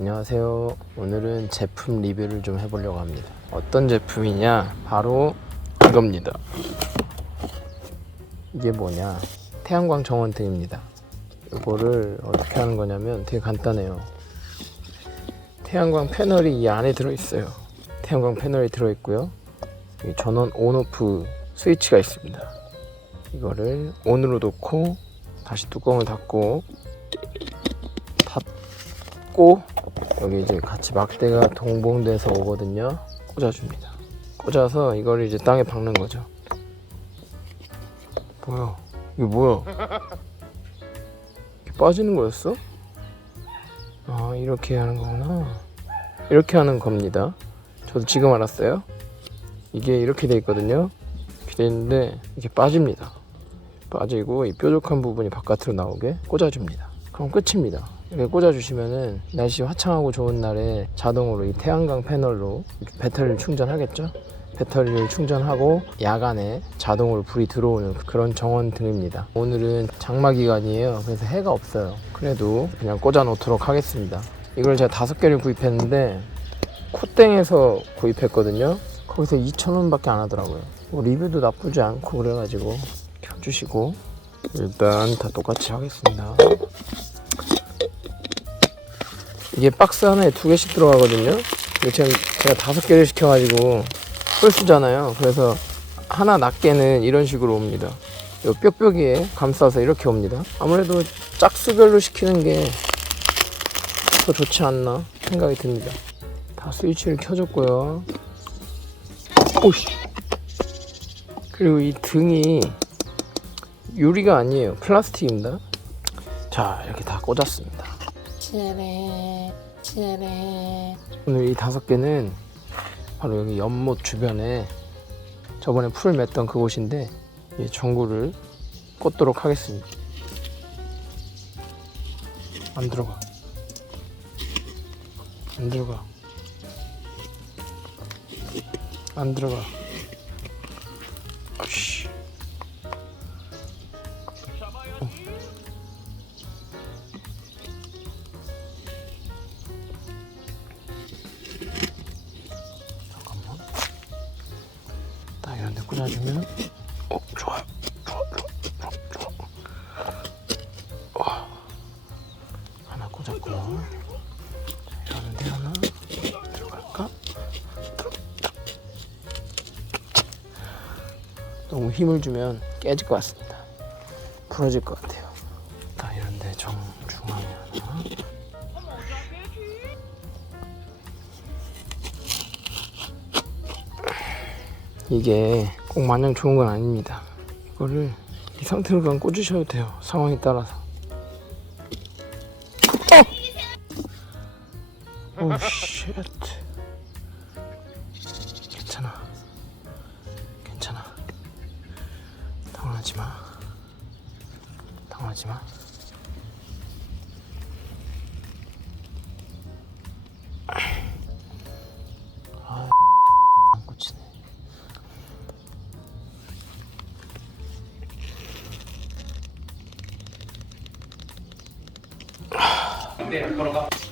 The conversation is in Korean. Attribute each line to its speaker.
Speaker 1: 안녕하세요. 오늘은 제품 리뷰를 좀 해보려고 합니다. 어떤 제품이냐? 바로 이겁니다. 이게 뭐냐? 태양광 정원등입니다. 이거를 어떻게 하는 거냐면 되게 간단해요. 태양광 패널이 이 안에 들어있어요. 태양광 패널이 들어있고요. 이 전원 온오프 스위치가 있습니다. 이거를 온으로 놓고 다시 뚜껑을 닫고 닫고 여기 이제 같이 막대가 동봉돼서 오거든요. 꽂아줍니다. 꽂아서 이걸 이제 땅에 박는 거죠. 뭐야? 이게 뭐야? 이렇게 빠지는 거였어? 아 이렇게 하는 거구나. 이렇게 하는 겁니다. 저도 지금 알았어요. 이게 이렇게 돼 있거든요. 이렇게 돼 있는데 이게 빠집니다. 빠지고 이 뾰족한 부분이 바깥으로 나오게 꽂아줍니다. 그럼 끝입니다. 이렇게 꽂아주시면은 날씨 화창하고 좋은 날에 자동으로 이 태양광 패널로 배터리를 충전하겠죠. 배터리를 충전하고 야간에 자동으로 불이 들어오는 그런 정원 등입니다. 오늘은 장마 기간이에요. 그래서 해가 없어요. 그래도 그냥 꽂아 놓도록 하겠습니다. 이걸 제가 다섯 개를 구입했는데 코땡에서 구입했거든요. 거기서 2,000원밖에 안 하더라고요. 뭐 리뷰도 나쁘지 않고 그래가지고 켜주시고 일단 다 똑같이 하겠습니다. 이게 박스 하나에 두 개씩 들어가거든요. 근데 지금 제가 다섯 개를 시켜가지고 홀수잖아요. 그래서 하나 낱개는 이런 식으로 옵니다. 요 뾱뾱이에 감싸서 이렇게 옵니다. 아무래도 짝수별로 시키는 게 더 좋지 않나 생각이 듭니다. 다 스위치를 켜줬고요. 오씨. 그리고 이 등이 유리가 아니에요. 플라스틱입니다. 자, 이렇게 다 꽂았습니다.
Speaker 2: 치레 치레
Speaker 1: 오늘 이 다섯 개는 바로 여기 연못 주변에 저번에 풀 맸던 그곳인데 이 전구를 꽂도록 하겠습니다. 안 들어가. 안 들어가. 안 들어가. 꽂아주면 어 좋아요 좋아 좋아 좋아 좋아 와. 하나 꽂았고요 자, 이런 데 하나 들어갈까? 들어, 들어. 너무 힘을 주면 깨질 것 같습니다 부러질 것 같아요 딱 이런 데 정중앙에 하나 이게 꼭 마냥 좋은 건 아닙니다. 이거를 이 상태로 그냥 꽂으셔도 돼요. 상황에 따라서. 어! 오, 쉣. 괜찮아. 괜찮아. 당황하지 마. 당황하지 마. で転が。